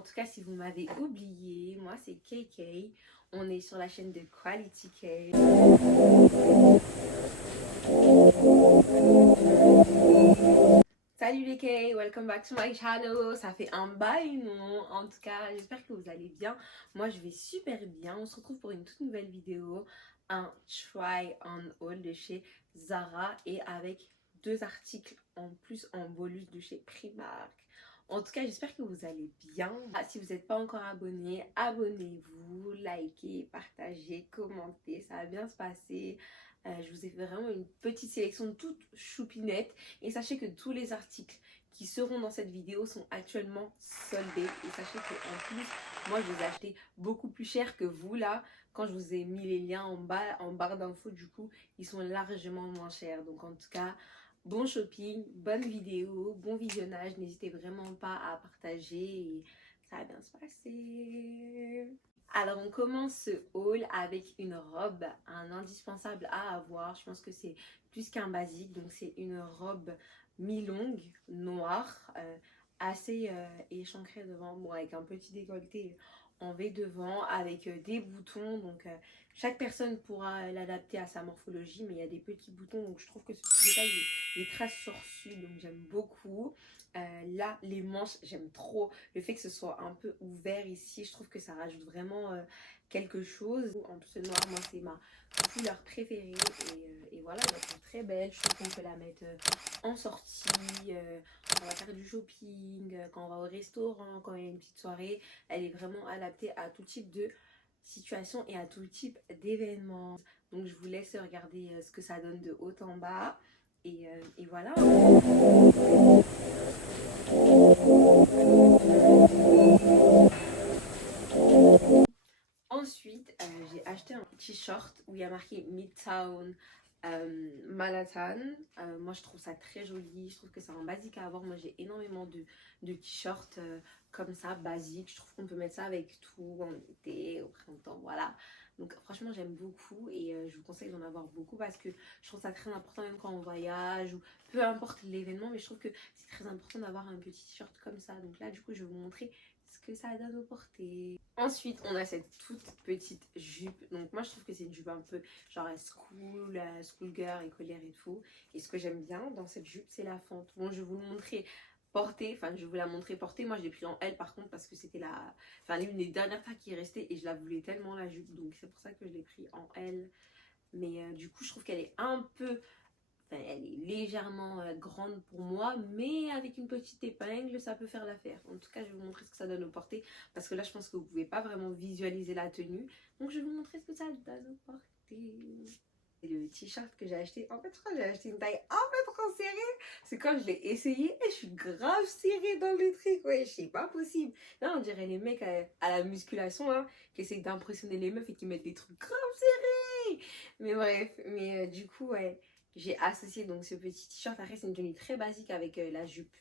En tout cas, si vous m'avez oublié, moi c'est KK. On est sur la chaîne de Quality K. Salut les K, welcome back to my channel. Ça fait un bail, non? En tout cas, j'espère que vous allez bien. Moi, je vais super bien. On se retrouve pour une toute nouvelle vidéo. Un try on haul de chez Zara et avec deux articles en plus en bonus de chez Primark. En tout cas, j'espère que vous allez bien. Si vous n'êtes pas encore abonné, abonnez-vous, likez, partagez, commentez. Ça va bien se passer. Je vous ai fait vraiment une petite sélection de toutes choupinettes. Et sachez que tous les articles qui seront dans cette vidéo sont actuellement soldés. Et sachez qu'en plus, moi je les ai achetés beaucoup plus cher que vous là. Quand je vous ai mis les liens en bas, en barre d'infos, du coup, ils sont largement moins chers. Donc en tout cas, bon shopping, bonne vidéo, bon visionnage. N'hésitez vraiment pas à partager et ça va bien se passer. Alors on commence ce haul avec une robe, un indispensable à avoir. Je pense que c'est plus qu'un basique. Donc c'est une robe mi-longue, noire, assez échancrée devant, bon, avec un petit décolleté en V devant, avec des boutons. Donc chaque personne pourra l'adapter à sa morphologie, mais il y a des petits boutons. Donc je trouve que ce petit détail est très sorcieux, donc j'aime beaucoup. Là, les manches, j'aime trop le fait que ce soit un peu ouvert ici. Je trouve que ça rajoute vraiment quelque chose. En plus, le noir, moi, c'est ma couleur préférée. Et voilà, je la trouve très belle. Je trouve qu'on peut la mettre en sortie, quand on va faire du shopping, quand on va au restaurant, quand il y a une petite soirée. Elle est vraiment adaptée à tout type de situation et à tout type d'événement. Donc, je vous laisse regarder ce que ça donne de haut en bas. Et voilà. Ensuite, j'ai acheté un t-shirt où il y a marqué Midtown Manhattan. Moi, je trouve ça très joli. Je trouve que c'est un basique à avoir. Moi, j'ai énormément de t-shirts comme ça, basiques. Je trouve qu'on peut mettre ça avec tout, en été, au printemps, voilà. Donc, franchement, j'aime beaucoup et je vous conseille d'en avoir beaucoup parce que je trouve ça très important, même quand on voyage ou peu importe l'événement. Mais je trouve que c'est très important d'avoir un petit t-shirt comme ça. Donc là, du coup, je vais vous montrer ce que ça donne au porté. Ensuite, on a cette toute petite jupe. Donc moi, je trouve que c'est une jupe un peu genre school girl, écolière et tout. Et ce que j'aime bien dans cette jupe, c'est la fente. Bon, je vais vous le montrer portée. Enfin, je vais vous la montrer portée. Moi, je l'ai pris en L par contre parce que c'était l'une des dernières tailles qui restait et je la voulais tellement la jupe. Donc c'est pour ça que je l'ai pris en L. Mais du coup, je trouve qu'elle est un peu... Enfin, elle est légèrement grande pour moi, mais avec une petite épingle, ça peut faire l'affaire. En tout cas, je vais vous montrer ce que ça donne au porté, parce que là, je pense que vous ne pouvez pas vraiment visualiser la tenue. Donc, je vais vous montrer ce que ça donne au porté. C'est le t-shirt que j'ai acheté. En fait, je crois que j'ai acheté une taille un peu trop serrée. C'est quand je l'ai essayé et je suis grave serrée dans le truc. Ouais, c'est pas possible. Là, on dirait les mecs à la musculation, là, qui essayent d'impressionner les meufs et qui mettent des trucs grave serrés. Mais bref, du coup, ouais. J'ai associé donc ce petit t-shirt. Après, c'est une tenue très basique avec la jupe.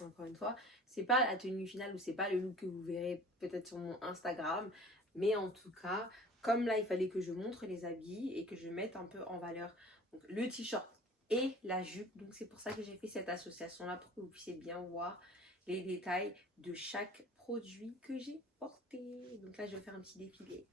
Encore une fois, c'est pas la tenue finale ou c'est pas le look que vous verrez peut-être sur mon Instagram. Mais en tout cas, comme là, il fallait que je montre les habits et que je mette un peu en valeur donc, le t-shirt et la jupe. Donc, c'est pour ça que j'ai fait cette association-là pour que vous puissiez bien voir les détails de chaque produit que j'ai porté. Donc là, je vais faire un petit défilé.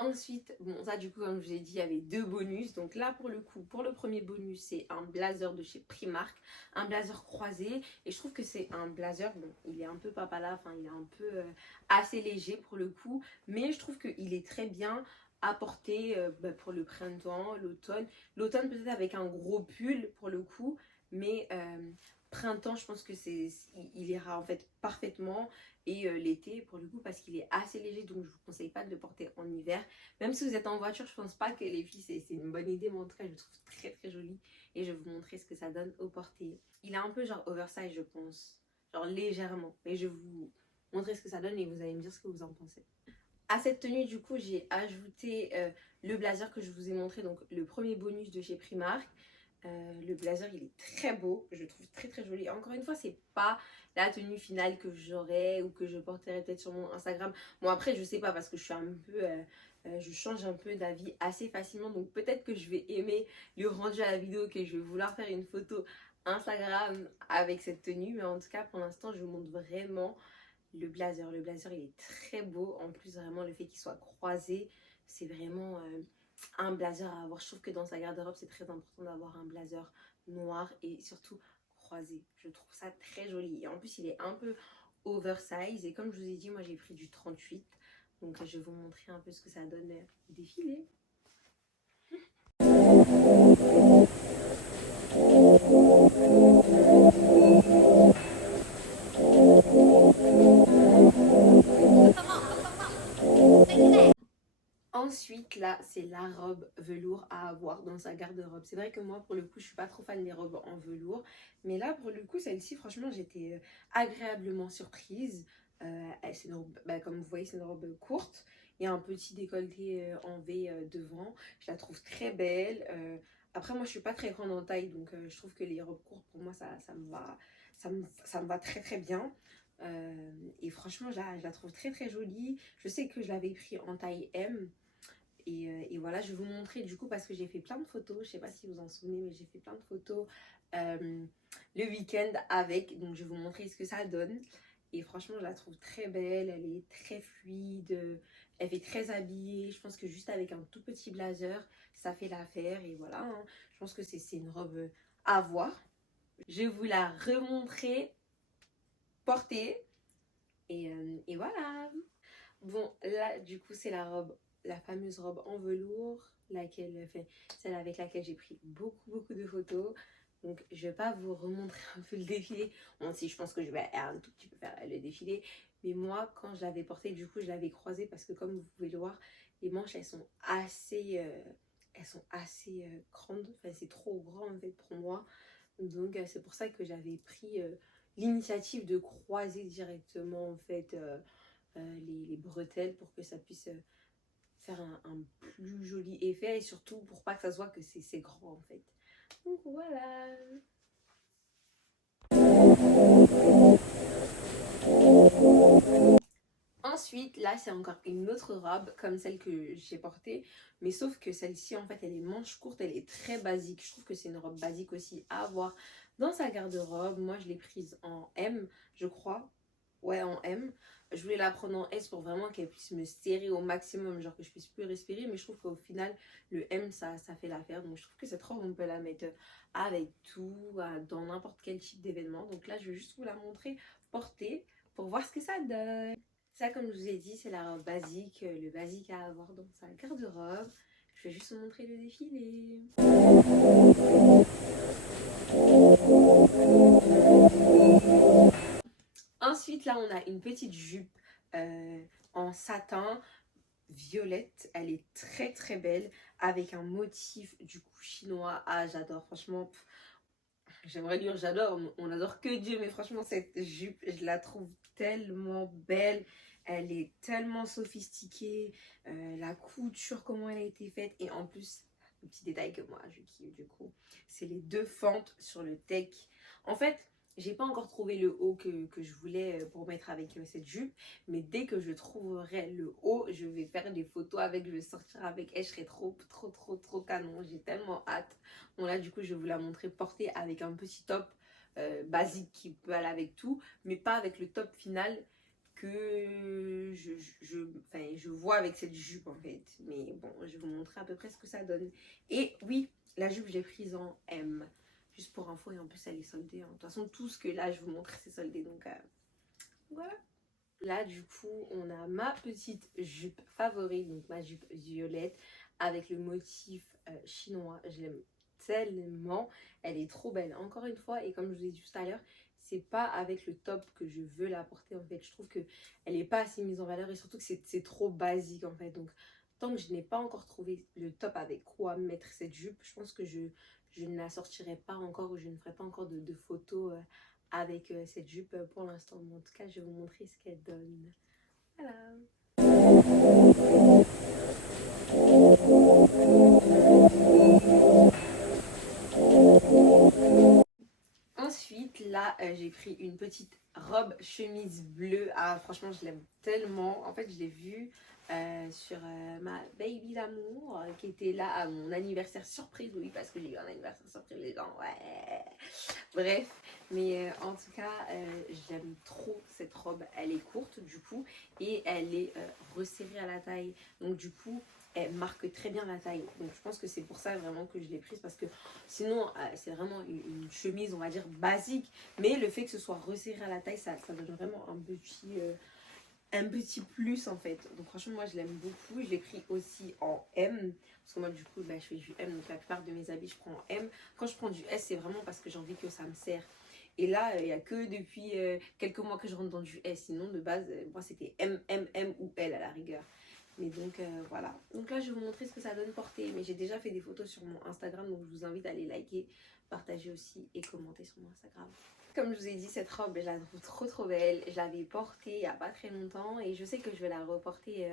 Ensuite, bon ça du coup comme je vous ai dit, il y avait deux bonus. Donc là pour le coup, pour le premier bonus, c'est un blazer de chez Primark. Un blazer croisé. Et je trouve que c'est un blazer, bon il est un peu papala, enfin il est un peu assez léger pour le coup. Mais je trouve qu'il est très bien à porter pour le printemps, l'automne. L'automne peut-être avec un gros pull pour le coup. Mais printemps, je pense que il ira en fait parfaitement. Et l'été pour le coup parce qu'il est assez léger, donc je vous conseille pas de le porter en hiver. Même si vous êtes en voiture, je pense pas que les filles c'est une bonne idée, mais en tout cas je le trouve très très joli et je vais vous montrer ce que ça donne au porté. Il est un peu genre oversize je pense, genre légèrement, mais je vais vous montrer ce que ça donne et vous allez me dire ce que vous en pensez. À cette tenue du coup j'ai ajouté le blazer que je vous ai montré, donc le premier bonus de chez Primark. Le blazer il est très beau, je le trouve très très joli. Encore une fois, c'est pas la tenue finale que j'aurais ou que je porterai peut-être sur mon Instagram. Bon après je sais pas parce que je suis un peu Je change un peu d'avis assez facilement, donc peut-être que je vais aimer le rendu à la vidéo, que je vais vouloir faire une photo Instagram avec cette tenue, mais en tout cas pour l'instant je vous montre vraiment le blazer. Le blazer il est très beau, en plus vraiment le fait qu'il soit croisé, c'est vraiment un blazer à avoir. Je trouve que dans sa garde-robe c'est très important d'avoir un blazer noir et surtout croisé. Je trouve ça très joli et en plus il est un peu oversize et comme je vous ai dit moi j'ai pris du 38, donc je vais vous montrer un peu ce que ça donne défilé. Ensuite, là, c'est la robe velours à avoir dans sa garde-robe. C'est vrai que moi, pour le coup, je suis pas trop fan des robes en velours. Mais là, pour le coup, celle-ci, franchement, j'étais agréablement surprise. C'est une robe, bah, comme vous voyez, c'est une robe courte. Il y a un petit décolleté en V devant. Je la trouve très belle. Après, moi, je suis pas très grande en taille. Donc, je trouve que les robes courtes, pour moi, ça me va, ça me va très, très bien. Et franchement, je la trouve très, très jolie. Je sais que je l'avais pris en taille M. Et voilà, je vais vous montrer du coup parce que j'ai fait plein de photos. Je sais pas si vous en souvenez, mais j'ai fait plein de photos le week-end avec. Donc je vais vous montrer ce que ça donne. Et franchement, je la trouve très belle. Elle est très fluide. Elle fait très habillée. Je pense que juste avec un tout petit blazer, ça fait l'affaire. Et voilà, hein. Je pense que c'est une robe à voir. Je vais vous la remontrer portée. Et voilà. Bon, là, du coup, c'est la fameuse robe en velours, celle avec laquelle j'ai pris beaucoup de photos. Donc, je vais pas vous remontrer un peu le défilé. Bon, si, je pense que je vais un tout petit peu faire le défilé. Mais moi, quand je l'avais portée, du coup, je l'avais croisée parce que, comme vous pouvez le voir, les manches, elles sont assez grandes. Enfin, c'est trop grand, en fait, pour moi. Donc, c'est pour ça que j'avais pris l'initiative de croiser directement, en fait, les bretelles pour que ça puisse faire un plus joli effet et surtout pour pas que ça se voit que c'est grand en fait. Donc voilà. Ensuite, là, c'est encore une autre robe comme celle que j'ai portée, mais sauf que celle-ci, en fait, elle est manche courte, elle est très basique. Je trouve que c'est une robe basique aussi à avoir dans sa garde-robe. Moi, je l'ai prise en M, je crois. Ouais, en M. Je voulais la prendre en S pour vraiment qu'elle puisse me serrer au maximum, genre que je puisse plus respirer. Mais je trouve qu'au final, le M, ça fait l'affaire. Donc, je trouve que cette robe, on peut la mettre avec tout, dans n'importe quel type d'événement. Donc là, je vais juste vous la montrer portée pour voir ce que ça donne. Ça, comme je vous ai dit, c'est la robe basique, le basique à avoir dans sa garde-robe. Je vais juste vous montrer le défilé. Ensuite, là, on a une petite jupe en satin violette. Elle est très belle avec un motif du coup chinois. Ah, j'adore, franchement. J'aimerais dire j'adore, on adore que Dieu, mais franchement, cette jupe, je la trouve tellement belle. Elle est tellement sophistiquée. La couture, comment elle a été faite. Et en plus, le petit détail que moi, je kiffe du coup, c'est les deux fentes sur le tech. En fait, j'ai pas encore trouvé le haut que je voulais pour mettre avec cette jupe. Mais dès que je trouverai le haut, je vais faire des photos avec, je vais sortir avec. Et je serai trop canon. J'ai tellement hâte. Bon là du coup je vais vous la montrer portée avec un petit top basique qui peut aller avec tout, mais pas avec le top final que enfin, je vois avec cette jupe en fait. Mais bon, je vais vous montrer à peu près ce que ça donne. Et oui, la jupe je l'ai prise en M. Juste pour info et en plus elle est soldée. Hein. De toute façon tout ce que là je vous montre c'est soldé donc voilà. Là du coup on a ma petite jupe favorite, donc ma jupe violette avec le motif chinois. Je l'aime tellement, elle est trop belle encore une fois et comme je vous ai dit tout à l'heure, c'est pas avec le top que je veux la porter en fait. Je trouve que elle est pas assez mise en valeur et surtout que c'est trop basique en fait. Donc tant que je n'ai pas encore trouvé le top avec quoi mettre cette jupe, je pense que je ne la sortirai pas encore ou je ne ferai pas encore de photos avec cette jupe pour l'instant. Mais en tout cas, je vais vous montrer ce qu'elle donne. Voilà. Ensuite, là, j'ai pris une petite robe chemise bleue. Ah, franchement, je l'aime tellement. En fait, je l'ai vue sur ma baby d'amour qui était là à mon anniversaire surprise. Oui, parce que j'ai eu un anniversaire surprise, les gens, ouais. Bref, mais en tout cas, j'aime trop cette robe. Elle est courte du coup et elle est resserrée à la taille. Donc du coup, elle marque très bien la taille. Donc je pense que c'est pour ça vraiment que je l'ai prise parce que sinon, c'est vraiment une chemise, on va dire, basique. Mais le fait que ce soit resserré à la taille, ça donne vraiment un petit plus en fait. Donc franchement moi je l'aime beaucoup. Je l'ai pris aussi en M parce que moi du coup je fais du M, donc la plupart de mes habits je prends en M. Quand je prends du S c'est vraiment parce que j'ai envie que ça me serre. Et là il n'y a que depuis quelques mois que je rentre dans du S. Sinon de base moi c'était M, M, M ou L à la rigueur. Mais donc voilà. Donc là je vais vous montrer ce que ça donne porter. Mais j'ai déjà fait des photos sur mon Instagram, donc je vous invite à aller liker, partager aussi et commenter sur mon Instagram. Comme je vous ai dit, cette robe, je la trouve trop belle. Je l'avais portée il n'y a pas très longtemps et je sais que je vais la reporter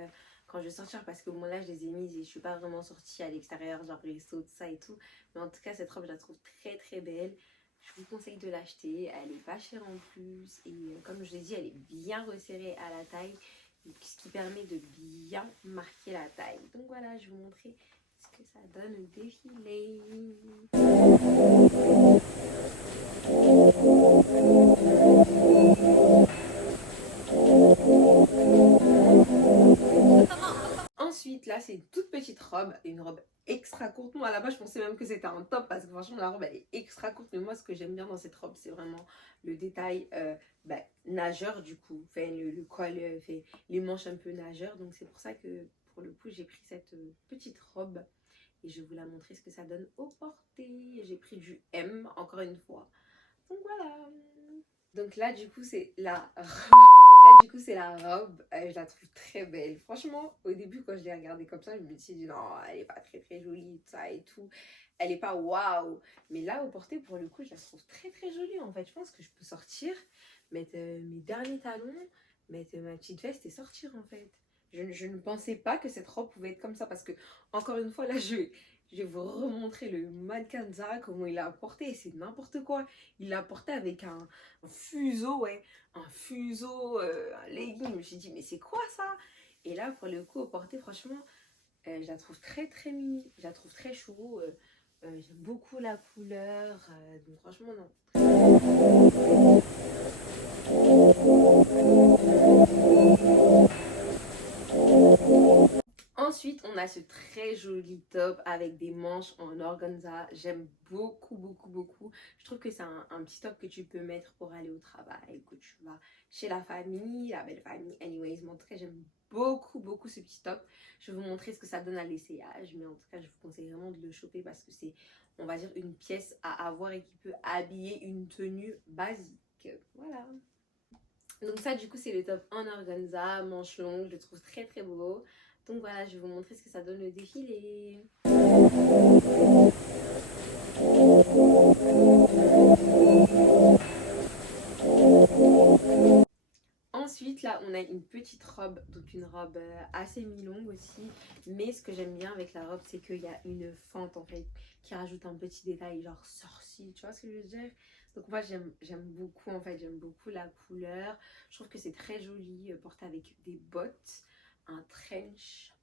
quand je vais sortir parce que bon là je les ai mises et je suis pas vraiment sortie à l'extérieur, genre resto, tout ça et tout. Mais en tout cas cette robe je la trouve très belle. Je vous conseille de l'acheter, elle est pas chère en plus et comme je l'ai dit elle est bien resserrée à la taille, ce qui permet de bien marquer la taille. Donc voilà, je vais vous montrer ce que ça donne au défilé. Ensuite, là, c'est une toute petite robe, une robe extra courte. Moi, à la base, je pensais même que c'était un top parce que franchement, la robe, elle est extra courte. Mais moi, ce que j'aime bien dans cette robe, c'est vraiment le détail nageur, du coup. Enfin, le col, fait les manches un peu nageur. Donc, c'est pour ça que, pour le coup, j'ai pris cette petite robe. Et je vais vous la montrer ce que ça donne au porté. J'ai pris du M, encore une fois. Donc, voilà. Donc là, du coup, c'est la robe. Je la trouve très belle. Franchement, au début, quand je l'ai regardée comme ça, je me suis dit non, elle est pas très jolie, ça et tout. Elle est pas waouh. Mais là, au porté, pour le coup, je la trouve très jolie. En fait, je pense que je peux sortir, mettre mes derniers talons, mettre ma petite veste et sortir en fait. Je ne pensais pas que cette robe pouvait être comme ça parce que, encore une fois, là, je vais vous remontrer le mannequin de Zara, comment il l'a porté. C'est n'importe quoi. Il l'a porté avec un fuseau, ouais. Un fuseau, un legging. Je me suis dit, mais c'est quoi ça? Et là, pour le coup, au porté, franchement, je la trouve très mimi. Je la trouve très chou. J'aime beaucoup la couleur. Donc franchement, non. Ensuite, on a ce très joli top avec des manches en organza. J'aime beaucoup. Je trouve que c'est un petit top que tu peux mettre pour aller au travail, que tu vas chez la famille, la belle famille. Anyways, mais en tout cas, j'aime beaucoup ce petit top. Je vais vous montrer ce que ça donne à l'essayage. Mais en tout cas, je vous conseille vraiment de le choper parce que c'est, on va dire, une pièce à avoir et qui peut habiller une tenue basique. Voilà. Donc ça du coup c'est le top en organza, manche longue, je le trouve très beau. Donc voilà, je vais vous montrer ce que ça donne le défilé. Ensuite là on a une petite robe, donc une robe assez mi-longue aussi. Mais ce que j'aime bien avec la robe c'est qu'il y a une fente en fait qui rajoute un petit détail genre sorcier, tu vois ce que je veux dire? Donc moi j'aime beaucoup en fait, j'aime beaucoup la couleur. Je trouve que c'est très joli porté avec des bottes, un trench,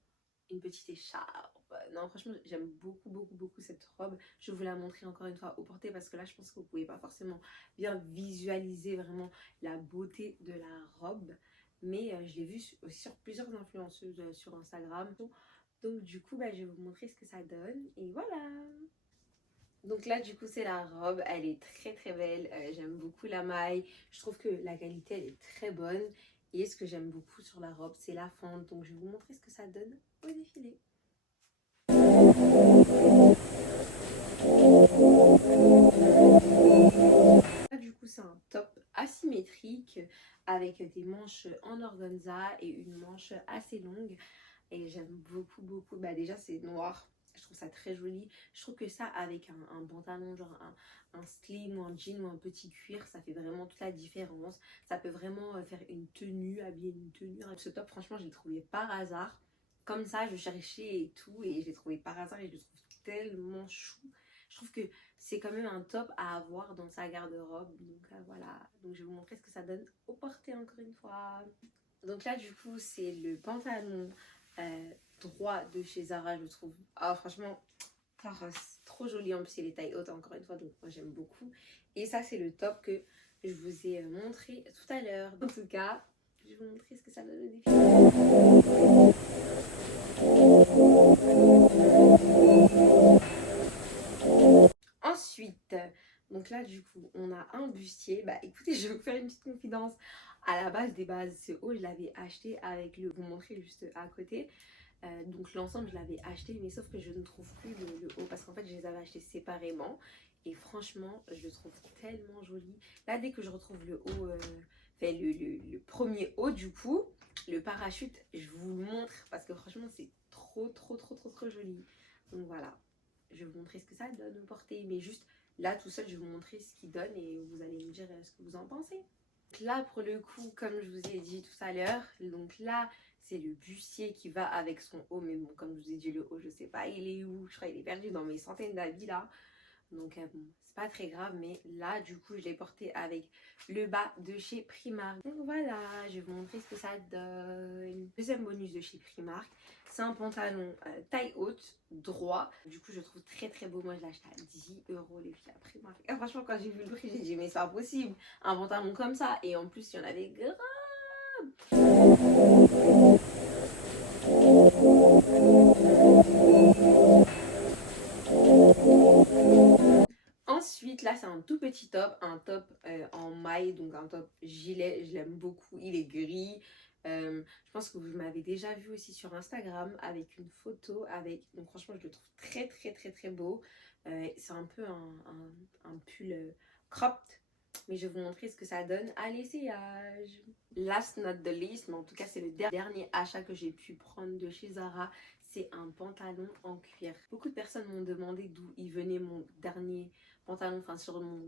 une petite écharpe. Non franchement j'aime beaucoup cette robe. Je vais vous la montrer encore une fois au porté parce que là je pense que vous pouvez pas forcément bien visualiser vraiment la beauté de la robe. Mais je l'ai vue aussi sur plusieurs influenceuses sur Instagram. Donc du coup je vais vous montrer ce que ça donne et voilà. Donc là du coup c'est la robe, elle est très belle, j'aime beaucoup la maille, je trouve que la qualité elle est très bonne et ce que j'aime beaucoup sur la robe c'est la fente, donc je vais vous montrer ce que ça donne au défilé. Là du coup c'est un top asymétrique avec des manches en organza et une manche assez longue et j'aime beaucoup, déjà c'est noir. Je trouve ça très joli. Je trouve que ça avec un pantalon, genre un slim ou un jean ou un petit cuir, ça fait vraiment toute la différence. Ça peut vraiment faire une tenue, habiller une tenue. Ce top, franchement, je l'ai trouvé par hasard. Comme ça, je cherchais et tout, et je l'ai trouvé par hasard et je le trouve tellement chou. Je trouve que c'est quand même un top à avoir dans sa garde-robe. Donc voilà, donc je vais vous montrer ce que ça donne au porté encore une fois. Donc là, du coup, c'est le pantalon droit de chez Zara, je trouve. Ah, franchement, c'est trop joli. En plus, c'est les tailles hautes, encore une fois, donc moi j'aime beaucoup. Et ça, c'est le top que je vous ai montré tout à l'heure. En tout cas, je vais vous montrer ce que ça donne au défilé. Ensuite, donc là, du coup, on a un bustier. Bah écoutez, je vais vous faire une petite confidence. À la base des bases, ce haut, je l'avais acheté avec le... Vous montrer juste à côté. Donc l'ensemble, je l'avais acheté, mais sauf que je ne trouve plus le haut parce qu'en fait, je les avais achetés séparément. Et franchement, je le trouve tellement joli. Là, dès que je retrouve le haut, le premier haut, du coup, le parachute, je vous le montre parce que franchement, c'est trop joli. Donc voilà, je vais vous montrer ce que ça donne au porté. Mais juste là, tout seul, je vais vous montrer ce qu'il donne et vous allez me dire ce que vous en pensez. Donc là, pour le coup, comme je vous ai dit tout à l'heure, donc là, c'est le bustier qui va avec son haut. Mais bon, comme je vous ai dit, le haut, je sais pas, il est où? Je crois qu'il est perdu dans mes centaines d'habits là. Donc bon, c'est pas très grave, mais là du coup je l'ai porté avec le bas de chez Primark. Donc voilà, je vais vous montrer ce que ça donne. Deuxième bonus de chez Primark, c'est un pantalon taille haute, droit. Du coup je le trouve très beau. Moi je l'ai acheté à 10 € les filles à Primark. Et franchement quand j'ai vu le prix, j'ai dit mais c'est pas possible, un pantalon comme ça. Et en plus il y en avait grave. Ensuite, là, c'est un tout petit top, un top en maille, donc un top gilet. Je l'aime beaucoup, il est gris. Je pense que vous m'avez déjà vu aussi sur Instagram avec une photo avec. Donc, franchement, je le trouve très beau. C'est un peu un pull cropped, mais je vais vous montrer ce que ça donne à l'essayage. Last not the least, mais en tout cas, c'est le dernier achat que j'ai pu prendre de chez Zara. C'est un pantalon en cuir. Beaucoup de personnes m'ont demandé d'où il venait mon dernier pantalon, enfin sur mon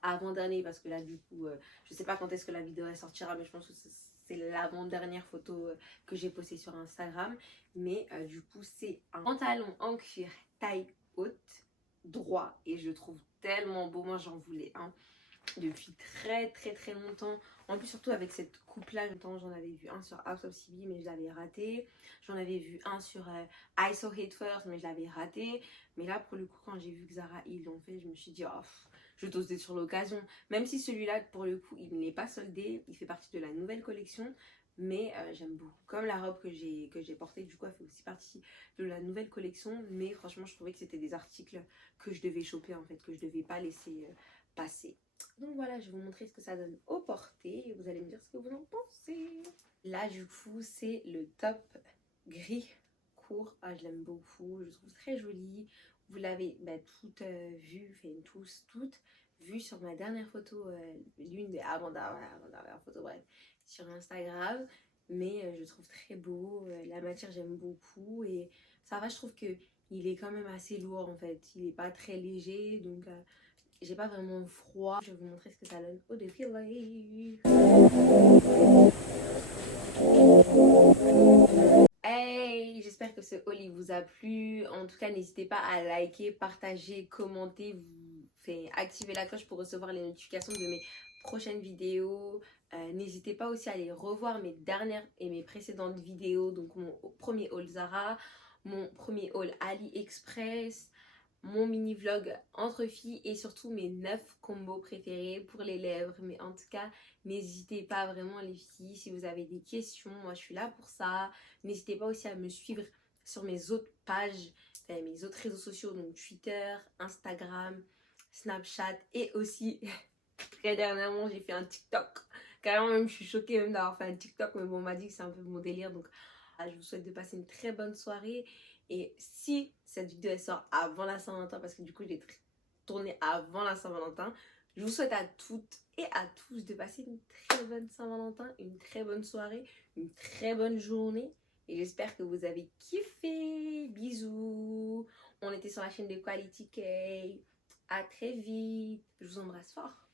avant-dernier, parce que là du coup je sais pas quand est-ce que la vidéo elle sortira, mais je pense que c'est l'avant-dernière photo que j'ai postée sur Instagram. Mais du coup c'est un pantalon en cuir taille haute, droit, et je le trouve tellement beau. Moi j'en voulais un depuis très longtemps. En plus surtout avec cette coupe là, j'en avais vu un sur House of CB mais je l'avais raté. J'en avais vu un sur I Saw It First mais je l'avais raté. Mais là pour le coup quand j'ai vu que Zara ils l'ont fait, je me suis dit oh, je t'osais sur l'occasion. Même si celui-là pour le coup il n'est pas soldé, il fait partie de la nouvelle collection. Mais j'aime beaucoup. Comme la robe que j'ai portée, du coup, elle fait aussi partie de la nouvelle collection. Mais franchement, je trouvais que c'était des articles que je devais choper en fait, que je devais pas laisser passer. Donc voilà, je vais vous montrer ce que ça donne au porté et vous allez me dire ce que vous en pensez. Là, du coup, c'est le top gris court. Ah, je l'aime beaucoup, je le trouve très joli. Vous l'avez toutes vu, enfin toutes vu sur ma dernière photo, l'une des avant-dernières photos, bref, sur Instagram. Mais je le trouve très beau, la matière j'aime beaucoup et ça va, je trouve que il est quand même assez lourd en fait. Il n'est pas très léger, donc j'ai pas vraiment froid. Je vais vous montrer ce que ça donne au défilé. Hey, j'espère que ce haul il vous a plu. En tout cas, n'hésitez pas à liker, partager, commenter, activer la cloche pour recevoir les notifications de mes prochaines vidéos. N'hésitez pas aussi à aller revoir mes dernières et mes précédentes vidéos. Donc mon premier haul Zara, mon premier haul AliExpress, mon mini vlog entre filles et surtout mes 9 combos préférés pour les lèvres. Mais en tout cas, n'hésitez pas vraiment les filles, si vous avez des questions, moi je suis là pour ça. N'hésitez pas aussi à me suivre sur mes autres pages, mes autres réseaux sociaux, donc Twitter, Instagram, Snapchat et aussi très dernièrement j'ai fait un TikTok. Carrément même je suis choquée même d'avoir fait un TikTok, mais bon on m'a dit que c'est un peu mon délire, donc je vous souhaite de passer une très bonne soirée. Et si cette vidéo elle sort avant la Saint-Valentin, parce que du coup je l'ai tournée avant la Saint-Valentin, je vous souhaite à toutes et à tous de passer une très bonne Saint-Valentin, une très bonne soirée, une très bonne journée. Et j'espère que vous avez kiffé. Bisous. On était sur la chaîne de Quality K. À très vite. Je vous embrasse fort.